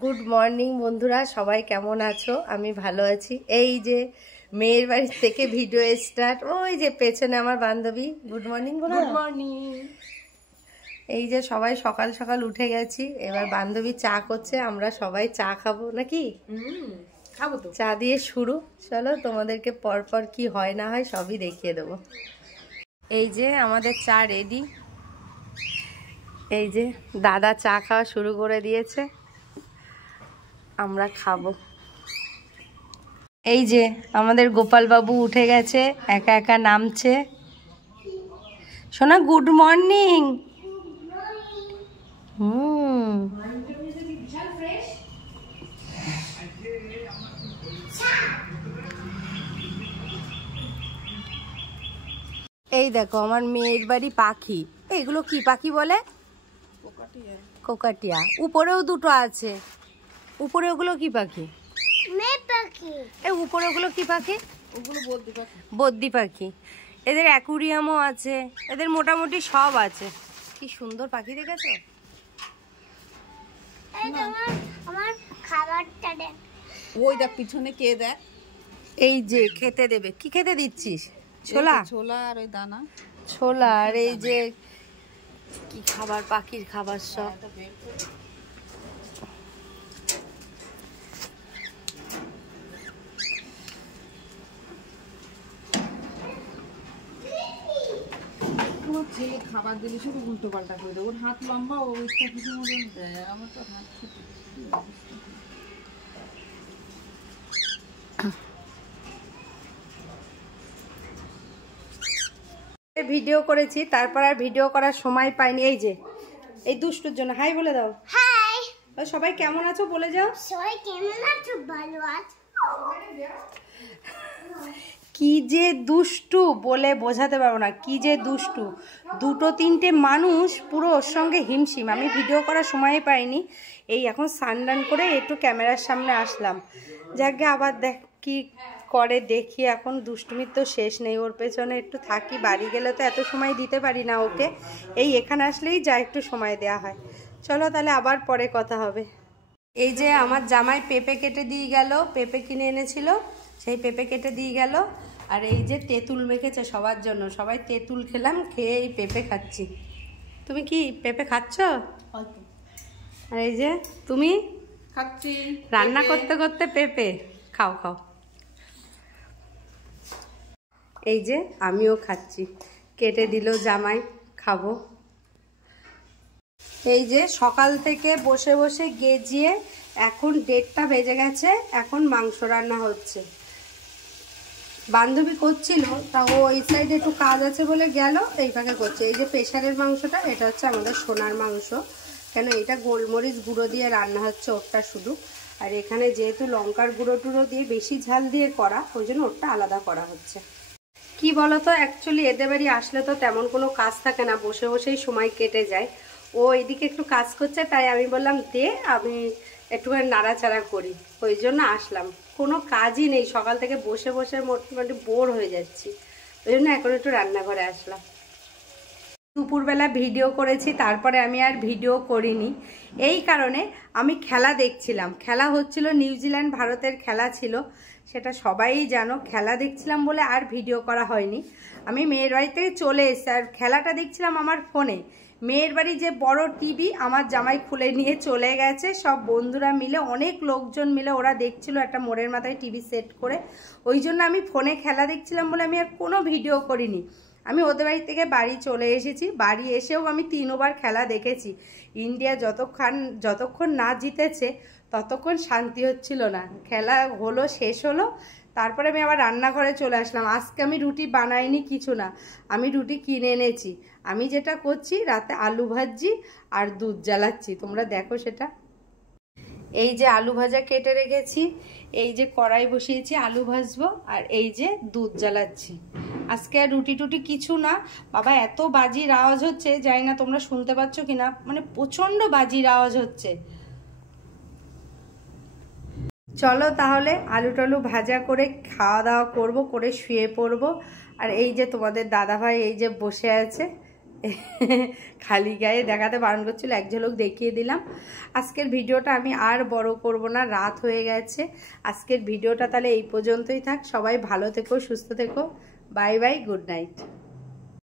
Good morning বন্ধুরা, সবাই কেমন আছো? আমি ভালো আছি। এই যে মেয়ের বাড়ি থেকে ভিডিও স্টার্ট, ওই যে পেছনে আমার বান্ধবী। গুড মর্নিং বলো। Good morning. এই যে সবাই সকাল সকাল উঠে গেছি, এবার বান্ধবী চা করছে, আমরা সবাই চা খাবো নাকি? খাবো তো। চা দিয়ে শুরু। চলো তোমাদেরকে পরপর কি হয় না হয় সবই দেখিয়ে দেবো। এই যে আমাদের চা রেডি। এই যে দাদা চা খাওয়া শুরু করে দিয়েছে, আমরা খাবো। এই যে আমাদের গোপাল বাবু উঠে গেছে, একা একা নামছে। সোনা গুড মর্নিং। এই দেখো আমার মেয়ের বাড়ি পাখি। এগুলো কি পাখি বলে? কোকাটিয়া। উপরেও দুটো আছে। উপরে ওগুলো কি পাখি? এই উপরে ওগুলো কি পাখি? ওগুলো বদ্দি পাখি। বদ্দি পাখি। এদের অ্যাকুরিয়ামও আছে, এদের মোটামুটি সব আছে। কি সুন্দর পাখি দেখেছো? আমার খাবারটা দেখ। ওই দেখ পিছনে কে দেখ। এই যে খেতে দেবে। কি খেতে দিচ্ছিস? ছোলা? ছোলা আর ওই দানা। ছোলা আর এই যে কি খাবার, পাখির খাবার সব। ছেলে খাবার দিলে শুধু উল্টো পাল্টা করে দেয়। ওর হাত লম্বা, ও ইচ্ছা কিছু মতন দেয়। আমার তো হাত ছোট। ভিডিও করেছি, তারপর আর ভিডিও করার সময় পাইনি। এই যে এই দুষ্টুর জন্য হাই বলে দাও। হাই, সবাই কেমন আছো বলে যাও। সবাই কেমন আছো? ভালো আছো? কি যে দুষ্টু বলে বোঝাতে পারবো না, কি যে দুষ্টু। দুটো তিনটে মানুষ পুরো ওর সঙ্গে হিমশিম। আমি ভিডিও করার সময় পাইনি। এই এখন স্নান করে একটু ক্যামেরার সামনে আসলাম। যাকে আবার দেখ কি করে দেখি। এখন দুষ্টুমির তো শেষ নেই, ওর পেছনে একটু থাকি। বাড়ি গেলে তো এত সময় দিতে পারি না ওকে, এই এখানে আসলেই যা একটু সময় দেওয়া হয়। চলো তাহলে আবার পরে কথা হবে। এই যে আমার জামাই পেঁপে কেটে দিয়ে গেল, পেঁপে কিনে এনেছিল, সেই পেঁপে কেটে দিয়ে গেল। আর এই যে তেঁতুল মেখেছে সবার জন্য, সবাই তেঁতুল খেলাম, খেয়ে এই পেঁপে খাচ্ছি। তুমি কি পেঁপে খাচ্ছ? আর এই যে তুমি খাচ্ছি রান্না করতে করতে পেঁপে খাও খাও। এই যে আমিও খাচ্ছি, কেটে দিল জামাই, খাবো। এই যে সকাল থেকে বসে বসে গেজিয়ে এখন 1:30টা বেজে গেছে, এখন মাংস রান্না হচ্ছে। বান্ধবী করছিল, তা ও এই সাইডে একটু কাজ আছে বলে গেল, এই ফাঁকে করছে। এই যে প্রেশারের মাংসটা, এটা হচ্ছে আমাদের সোনার মাংস। কেন এটা গোলমরিচ গুঁড়ো দিয়ে রান্না হচ্ছে ওরটা শুধু। আর এখানে যেহেতু লঙ্কার গুঁড়ো টুড়ো দিয়ে বেশি ঝাল দিয়ে করা, ওই জন্য ওরটা আলাদা করা হচ্ছে। কি বলতো, অ্যাকচুয়ালি এদের বাড়ি আসলে তো তেমন কোনো কাজ থাকে না, বসে বসেই সময় কেটে যায়। ও এদিকে একটু কাজ করছে, তাই আমি বললাম দে, আমি একটুখানি নাড়াচাড়া করি, ওই জন্য আসলাম। কোনো কাজই নেই, সকাল থেকে বসে বসে মোটামুটি বোর হয়ে যাচ্ছি, ওই জন্য এখন একটু রান্নাঘরে আসলাম। দুপুরবেলা ভিডিও করেছি, তারপরে আমি আর ভিডিও করিনি। এই কারণে আমি খেলা দেখছিলাম, খেলা হচ্ছিল, নিউজিল্যান্ড ভারতের খেলা ছিল, সেটা সবাই জানো। খেলা দেখছিলাম বলে আর ভিডিও করা হয়নি। আমি মেয়ের বাড়ি থেকে চলে এসেছি, আর খেলাটা দেখছিলাম আমার ফোনে। মেয়ের বাড়ি যে বড় টিভি, আমার জামাই খুলে নিয়ে চলে গেছে। সব বন্ধুরা মিলে, অনেক লোকজন মিলে ওরা দেখছিল একটা মোড়ের মাথায় টিভি সেট করে। ওই জন্য আমি ফোনে খেলা দেখছিলাম বলে আমি আর কোনো ভিডিও করিনি। আমি ওদের বাড়ি থেকে বাড়ি চলে এসেছি, বাড়ি এসেও আমি 3 ওভার খেলা দেখেছি। ইন্ডিয়া যতক্ষণ না জিতেছে ততক্ষণ শান্তি হচ্ছিল না। খেলা হলো, শেষ হলো, তারপরে আমি আবার রান্নাঘরে চলে আসলাম। আজকে আমি রুটি বানাইনি, কিছু না, আমি রুটি কিনে এনেছি। আমি যেটা করছি, রাতে আলু ভাজি আর দুধ জ্বালাচ্ছি, তোমরা দেখো সেটা। এই যে আলু ভাজা কেটে রেখেছি, এই যে কড়াই বসিয়েছি আলু ভাজবো, আর এই যে দুধ জ্বালাচ্ছি। আজকে আর রুটি টুটি কিছু না। বাবা এত বাজির আওয়াজ হচ্ছে, জানি না তোমরা শুনতে পাচ্ছ কিনা, মানে প্রচন্ড বাজির আওয়াজ হচ্ছে। চলো তাহলে আলু টালু ভাজা করে খাওয়া দাওয়া করবো, করে শুয়ে পড়বো। আর এই যে তোমাদের দাদাভাই এই যে বসে আছে, খালি গায়ে দেখাতে বারণ করছিল, এক ঝলক দেখিয়ে দিলাম। আজকের ভিডিওটা আমি আর বড় করব না, রাত হয়ে গেছে। আজকের ভিডিওটা তাহলে এই পর্যন্তই থাক। সবাই ভালো থেকো, সুস্থ থেকো। Bye bye, good night.